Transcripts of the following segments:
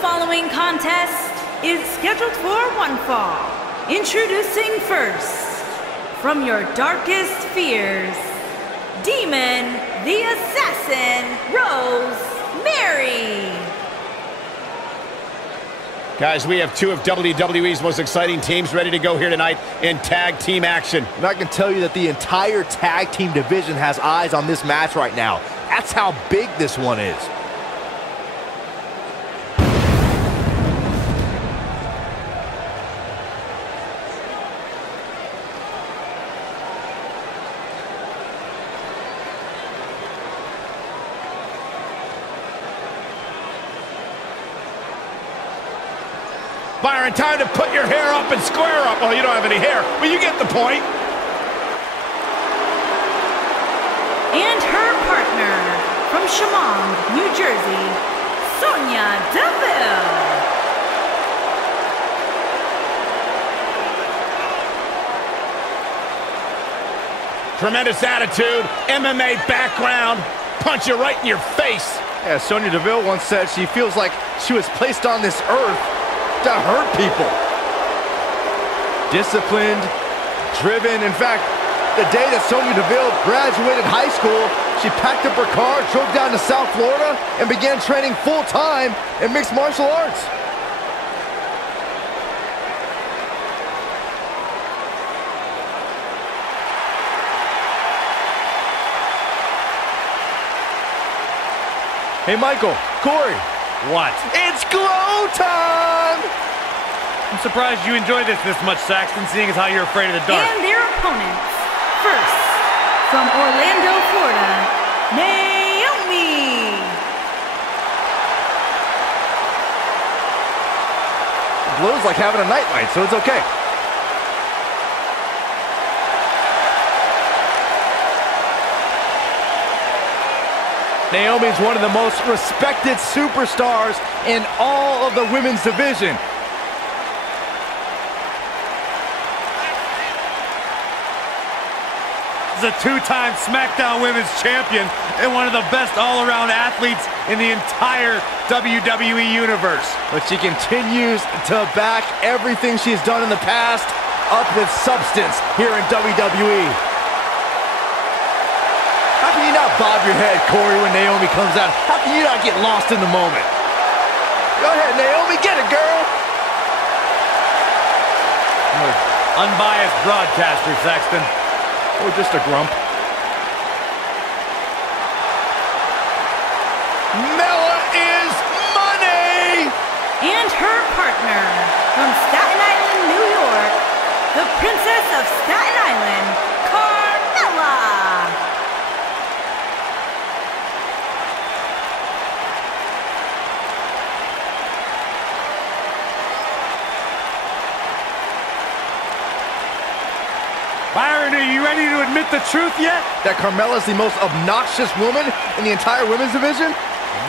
following contest is scheduled for one fall. Introducing first, from your darkest fears, Demon the Assassin, Rosemary. Guys, we have two of WWE's most exciting teams ready to go here tonight in tag team action. And I can tell you that the entire tag team division has eyes on this match right now. That's how big this one is. Byron, time to put your hair up and square up. Oh, you don't have any hair, but you get the point. And her partner, from Chemung, New Jersey, Sonya Deville. Tremendous attitude, MMA background, punch you right in your face. Yeah, Sonya Deville once said she feels like she was placed on this earth to hurt people. Disciplined, driven. In fact, the day that Sonya Deville graduated high school, she packed up her car, drove down to South Florida, and began training full-time in mixed martial arts. Hey, Michael, Corey. What? It's glow time! I'm surprised you enjoy this much, Saxton, seeing as how you're afraid of the dark. And their opponents, first, from Orlando, Florida, Naomi. Glow's like having a nightlight, so it's okay. Naomi's one of the most respected superstars in all of the women's division. She's a two-time SmackDown Women's Champion and one of the best all-around athletes in the entire WWE Universe. But she continues to back everything she's done in the past up with substance here in WWE. How can you not bob your head, Corey, when Naomi comes out? How can you not get lost in the moment? Go ahead, Naomi, get it, girl! Unbiased broadcaster, Saxton. Or just a grump. Mella is money! And her partner, from Staten Island, New York, the Princess of Staten Island, Carmella. Byron, are you ready to admit the truth yet? That Carmella's the most obnoxious woman in the entire women's division?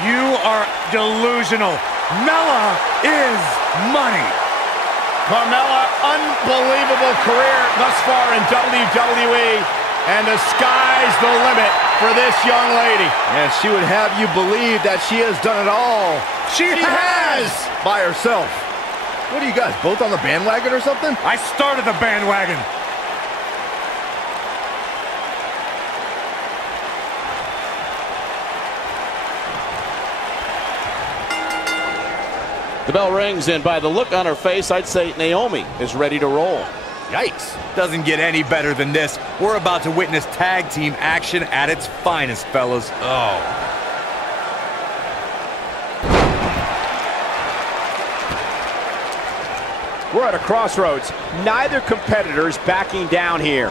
You are delusional. Mella is money. Carmella, unbelievable career thus far in WWE, and the sky's the limit for this young lady. And she would have you believe that she has done it all. She has! By herself. What are you guys, both on the bandwagon or something? I started the bandwagon. The bell rings, and by the look on her face, I'd say Naomi is ready to roll. Yikes. Doesn't get any better than this. We're about to witness tag team action at its finest, fellas. Oh. We're at a crossroads. Neither competitor is backing down here.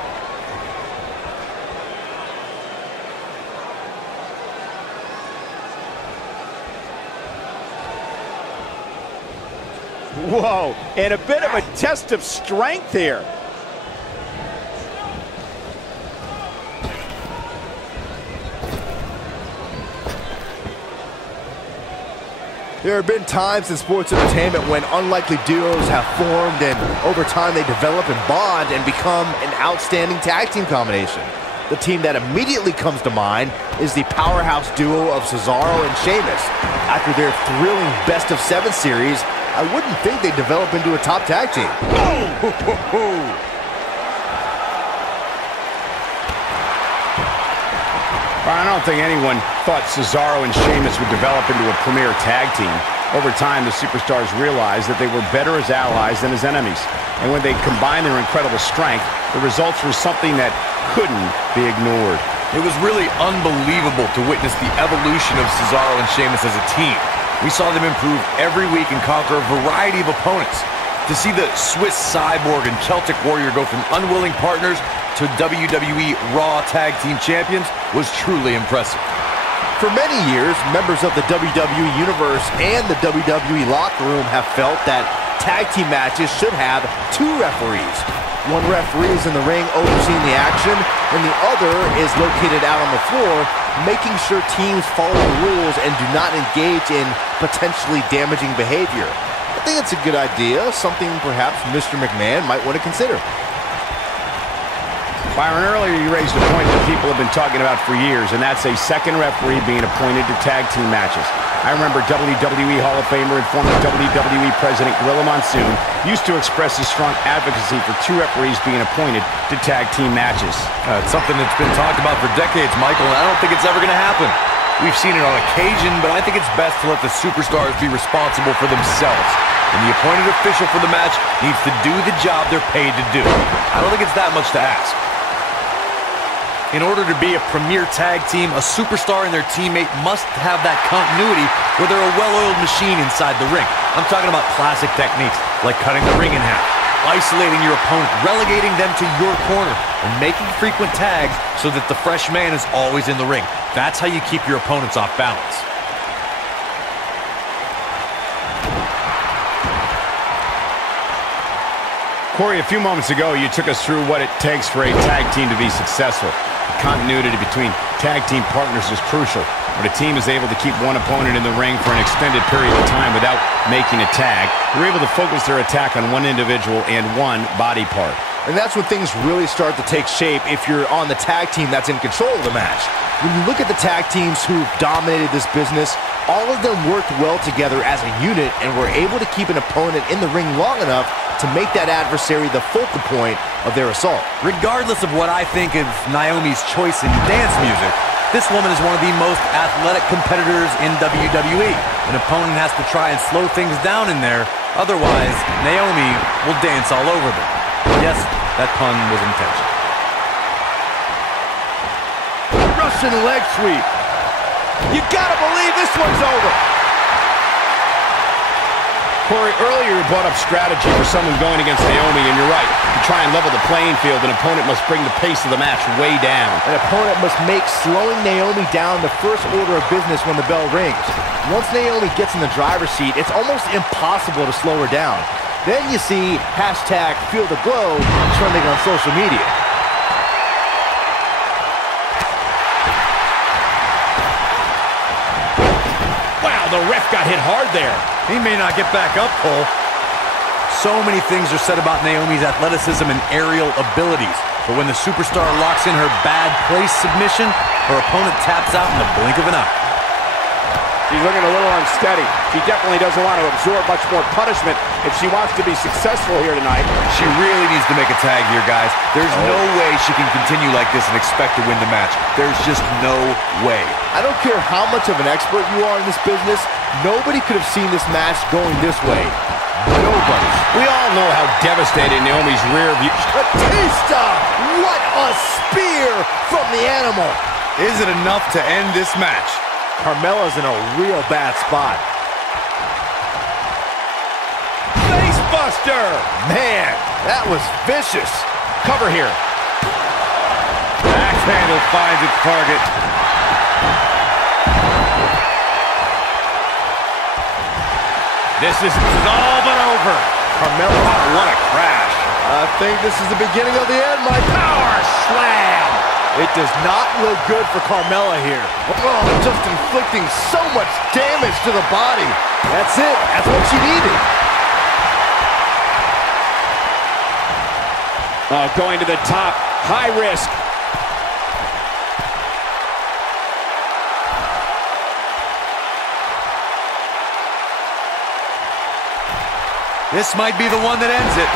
Whoa, and a bit of a test of strength here. There have been times in sports entertainment when unlikely duos have formed, and over time they develop and bond and become an outstanding tag team combination. The team that immediately comes to mind is the powerhouse duo of Cesaro and Sheamus. After their thrilling best-of-7 series, I wouldn't think they'd develop into a top tag team. I don't think anyone thought Cesaro and Sheamus would develop into a premier tag team. Over time, the superstars realized that they were better as allies than as enemies. And when they combined their incredible strength, the results were something that couldn't be ignored. It was really unbelievable to witness the evolution of Cesaro and Sheamus as a team. We saw them improve every week and conquer a variety of opponents. To see the Swiss Cyborg and Celtic Warrior go from unwilling partners to WWE Raw Tag Team Champions was truly impressive. For many years, members of the WWE Universe and the WWE locker room have felt that tag team matches should have 2 referees. One referee is in the ring overseeing the action, and the other is located out on the floor, making sure teams follow the rules and do not engage in potentially damaging behavior. I think it's a good idea, something perhaps Mr. McMahon might want to consider. Byron, earlier you raised a point that people have been talking about for years, and that's a second referee being appointed to tag team matches. I remember WWE Hall of Famer and former WWE President Gorilla Monsoon used to express his strong advocacy for 2 referees being appointed to tag team matches. It's something that's been talked about for decades, Michael, and I don't think it's ever going to happen. We've seen it on occasion, but I think it's best to let the superstars be responsible for themselves. And the appointed official for the match needs to do the job they're paid to do. I don't think it's that much to ask. In order to be a premier tag team, a superstar and their teammate must have that continuity where they're a well-oiled machine inside the ring. I'm talking about classic techniques like cutting the ring in half, isolating your opponent, relegating them to your corner, and making frequent tags so that the fresh man is always in the ring. That's how you keep your opponents off balance. Corey, a few moments ago, you took us through what it takes for a tag team to be successful. The continuity between tag team partners is crucial. When a team is able to keep one opponent in the ring for an extended period of time without making a tag, they're able to focus their attack on one individual and one body part. And that's when things really start to take shape if you're on the tag team that's in control of the match. When you look at the tag teams who've dominated this business, all of them worked well together as a unit and were able to keep an opponent in the ring long enough to make that adversary the focal point of their assault. Regardless of what I think of Naomi's choice in dance music, this woman is one of the most athletic competitors in WWE. An opponent has to try and slow things down in there, otherwise Naomi will dance all over them. Yes, that pun was intentional. Russian leg sweep. You gotta believe this one's over. Corey, earlier you brought up strategy for someone going against Naomi, and you're right. To try and level the playing field, an opponent must bring the pace of the match way down. An opponent must make slowing Naomi down the first order of business when the bell rings. Once Naomi gets in the driver's seat, it's almost impossible to slow her down. Then you see #FeelTheGlow trending on social media. Wow, the ref got hit hard there. He may not get back up, Cole. So many things are said about Naomi's athleticism and aerial abilities, but when the superstar locks in her bad place submission, her opponent taps out in the blink of an eye. She's looking a little unsteady. She definitely doesn't want to absorb much more punishment if she wants to be successful here tonight. She really needs to make a tag here, guys. There's no way she can continue like this and expect to win the match. There's just no way. I don't care how much of an expert you are in this business, nobody could have seen this match going this way. Nobody. We all know how devastating Naomi's rear view. Batista! What a spear from the animal! Is it enough to end this match? Carmella's in a real bad spot. Face buster! Man, that was vicious. Cover here. Axe handle finds its target. This is all but over. Carmella, What a crash. I think this is the beginning of the end, Mike. Power slam! It does not look good for Carmella here. Oh, just inflicting so much damage to the body. That's it. That's what she needed. Going to the top. High risk. This might be the one that ends it.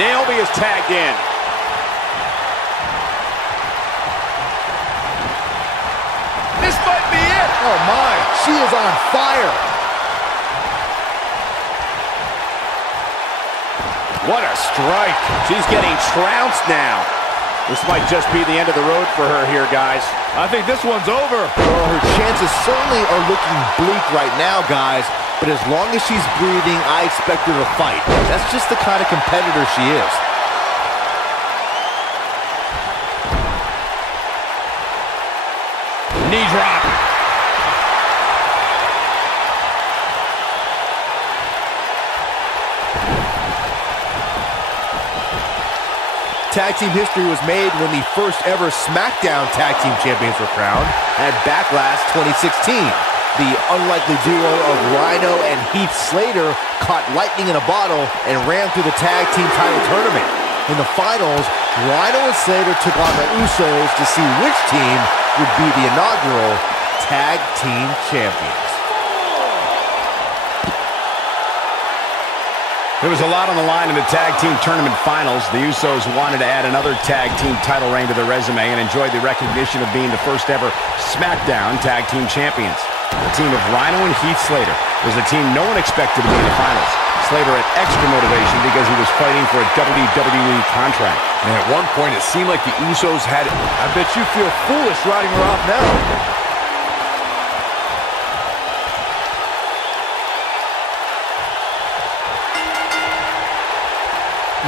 Naomi is tagged in. This might be it. Oh my, she is on fire. What a strike. She's getting trounced now. This might just be the end of the road for her here, guys. I think this one's over. Well, her chances certainly are looking bleak right now, guys. But as long as she's breathing, I expect her to fight. That's just the kind of competitor she is. Knee drop. Tag team history was made when the first ever SmackDown Tag Team Champions were crowned at Backlash 2016. The unlikely duo of Rhino and Heath Slater caught lightning in a bottle and ran through the tag team title tournament. In the finals, Rhino and Slater took on the Usos to see which team would be the inaugural Tag Team Champions. There was a lot on the line in the tag team tournament finals. The Usos wanted to add another tag team title reign to their resume and enjoyed the recognition of being the first ever SmackDown Tag Team Champions. The team of Rhino and Heath Slater was the team no one expected to be in the finals. Slater had extra motivation because he was fighting for a WWE contract. And at one point, it seemed like the Usos had it. I bet you feel foolish riding her off now.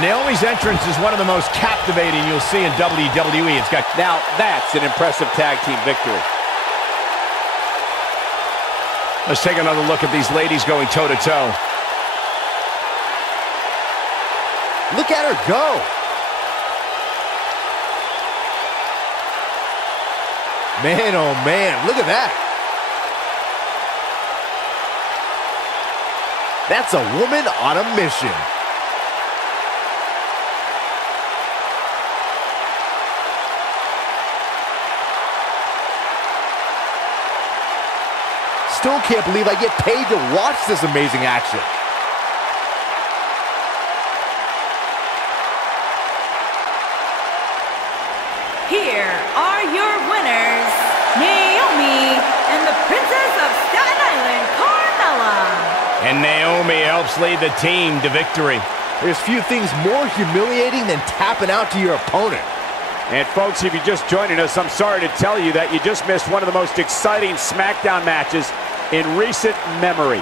Naomi's entrance is one of the most captivating you'll see in WWE. It's got... Now, that's an impressive tag team victory. Let's take another look at these ladies going toe-to-toe. Look at her go. Man, oh man, look at that. That's a woman on a mission. Still can't believe I get paid to watch this amazing action. Here are your winners, Naomi and the Princess of Staten Island, Carmella. And Naomi helps lead the team to victory. There's few things more humiliating than tapping out to your opponent. And folks, if you're just joining us, I'm sorry to tell you that you just missed one of the most exciting SmackDown matches in recent memory.